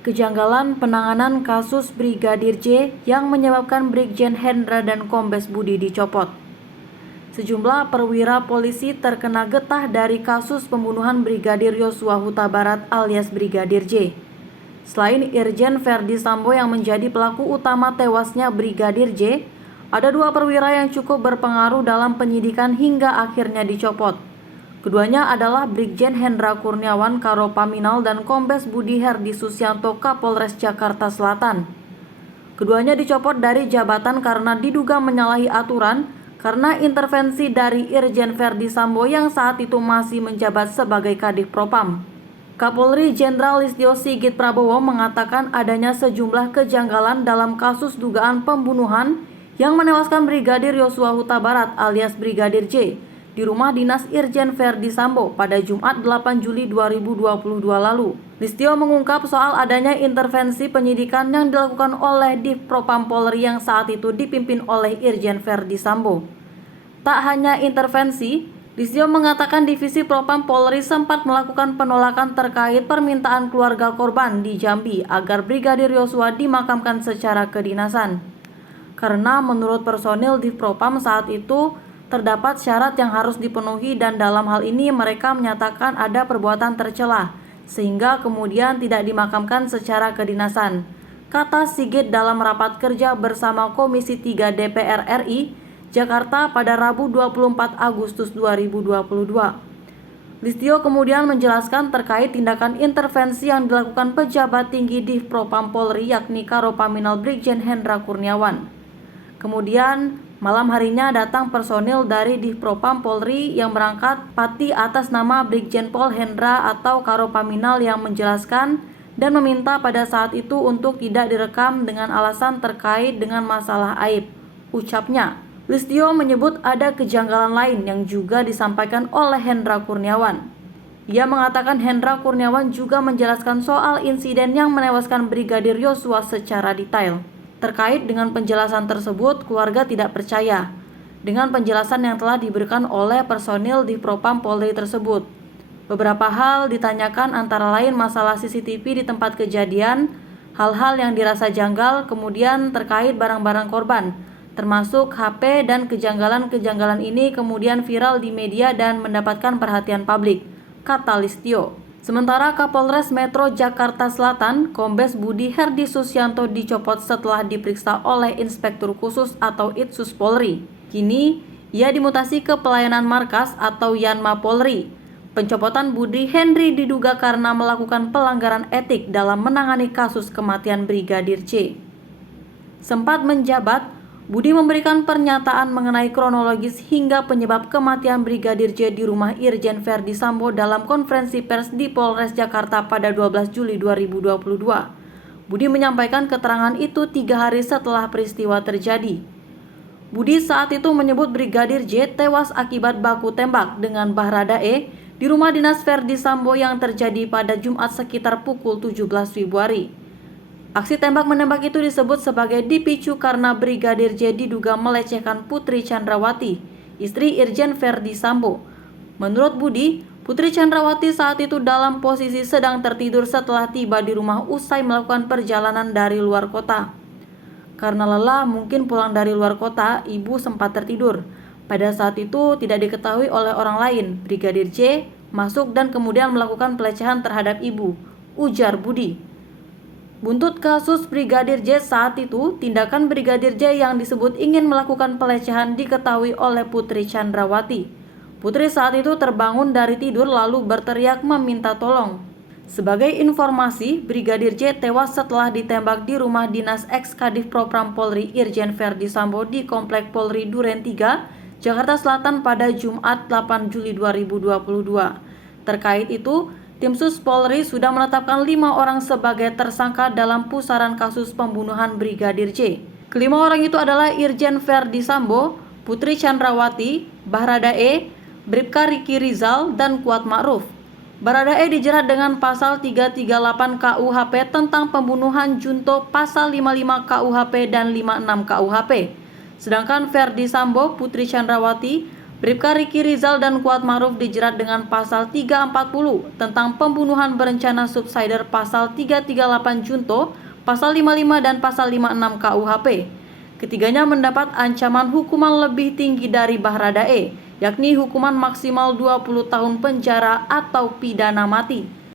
Kejanggalan penanganan kasus Brigadir J yang menyebabkan Brigjen Hendra dan Kombes Budi dicopot. Sejumlah perwira polisi terkena getah dari kasus pembunuhan Brigadir Yosua Huta Barat alias Brigadir J. Selain Irjen Verdi Sambo yang menjadi pelaku utama tewasnya Brigadir J, ada dua perwira yang cukup berpengaruh dalam penyidikan hingga akhirnya dicopot. Keduanya adalah Brigjen Hendra Kurniawan Karopaminal dan Kombes Budi Herdi Susianto Kapolres Jakarta Selatan. Keduanya dicopot dari jabatan karena diduga menyalahi aturan karena intervensi dari Irjen Verdi Sambo yang saat itu masih menjabat sebagai Kadif Propam. Kapolri Jenderal Listio Sigit Prabowo mengatakan adanya sejumlah kejanggalan dalam kasus dugaan pembunuhan yang menewaskan Brigadir Yosua Huta Barat alias Brigadir J di rumah dinas Irjen Verdi Sambo pada Jumat 8 Juli 2022 lalu. Listio mengungkap soal adanya intervensi penyidikan yang dilakukan oleh Div Propam Polri yang saat itu dipimpin oleh Irjen Verdi Sambo. Tak hanya intervensi, Listio mengatakan Divisi Propam Polri sempat melakukan penolakan terkait permintaan keluarga korban di Jambi agar Brigadir Yosua dimakamkan secara kedinasan. Karena menurut personil Div Propam saat itu terdapat syarat yang harus dipenuhi dan dalam hal ini mereka menyatakan ada perbuatan tercela sehingga kemudian tidak dimakamkan secara kedinasan, kata Sigit dalam rapat kerja bersama Komisi 3 DPR RI Jakarta pada Rabu 24 Agustus 2022. Listio kemudian menjelaskan terkait tindakan intervensi yang dilakukan pejabat tinggi Div Propam Polri yakni Karopaminal Brigjen Hendra Kurniawan. Kemudian malam harinya datang personil dari Div Propam Polri yang berangkat pati atas nama Brigjen Pol Hendra atau Karopaminal yang menjelaskan dan meminta pada saat itu untuk tidak direkam dengan alasan terkait dengan masalah aib. Ucapnya, Listio menyebut ada kejanggalan lain yang juga disampaikan oleh Hendra Kurniawan. Ia mengatakan Hendra Kurniawan juga menjelaskan soal insiden yang menewaskan Brigadir Yosua secara detail. Terkait dengan penjelasan tersebut, keluarga tidak percaya dengan penjelasan yang telah diberikan oleh personil di Propam Polri tersebut. Beberapa hal ditanyakan antara lain masalah CCTV di tempat kejadian, hal-hal yang dirasa janggal, kemudian terkait barang-barang korban, termasuk HP dan kejanggalan-kejanggalan ini kemudian viral di media dan mendapatkan perhatian publik, kata Listio. Sementara Kapolres Metro Jakarta Selatan, Kombes Budi Herdi Susianto dicopot setelah diperiksa oleh Inspektur Khusus atau Itsus Polri. Kini, ia dimutasi ke Pelayanan Markas atau Yanma Polri. Pencopotan Budi Henry diduga karena melakukan pelanggaran etik dalam menangani kasus kematian Brigadir J. Sempat menjabat, Budi memberikan pernyataan mengenai kronologis hingga penyebab kematian Brigadir J di rumah Irjen Verdi Sambo dalam konferensi pers di Polres Jakarta pada 12 Juli 2022. Budi menyampaikan keterangan itu 3 hari setelah peristiwa terjadi. Budi saat itu menyebut Brigadir J tewas akibat baku tembak dengan Baradae di rumah dinas Verdi Sambo yang terjadi pada Jumat sekitar pukul 17 Februari. Aksi tembak-menembak itu disebut sebagai dipicu karena Brigadir J diduga melecehkan Putri Chandrawati, istri Irjen Verdi Sambo. Menurut Budi, Putri Chandrawati saat itu dalam posisi sedang tertidur setelah tiba di rumah usai melakukan perjalanan dari luar kota. Karena lelah mungkin pulang dari luar kota, ibu sempat tertidur. Pada saat itu tidak diketahui oleh orang lain, Brigadir J masuk dan kemudian melakukan pelecehan terhadap ibu, ujar Budi. Buntut kasus Brigadir J saat itu, tindakan Brigadir J yang disebut ingin melakukan pelecehan diketahui oleh Putri Chandrawati. Putri saat itu terbangun dari tidur lalu berteriak meminta tolong. Sebagai informasi, Brigadir J tewas setelah ditembak di rumah dinas ex-Kadif Propam Polri Irjen Verdi Sambo di Komplek Polri Duren 3, Jakarta Selatan pada Jumat 8 Juli 2022. Terkait itu, Tim Sus Polri sudah menetapkan 5 orang sebagai tersangka dalam pusaran kasus pembunuhan Brigadir J. Kelima orang itu adalah Irjen Verdi Sambo, Putri Chandrawati, Baradae, Bribka Riki Rizal, dan Kuat Ma'ruf. Baradae dijerat dengan pasal 338 KUHP tentang pembunuhan junto, pasal 55 KUHP dan 56 KUHP. Sedangkan Verdi Sambo, Putri Chandrawati, Bribka Riki Rizal dan Kuat Ma'ruf dijerat dengan pasal 340 tentang pembunuhan berencana subsider, pasal 338 Junto, pasal 55 dan pasal 56 KUHP. Ketiganya mendapat ancaman hukuman lebih tinggi dari Baradae, yakni hukuman maksimal 20 tahun penjara atau pidana mati.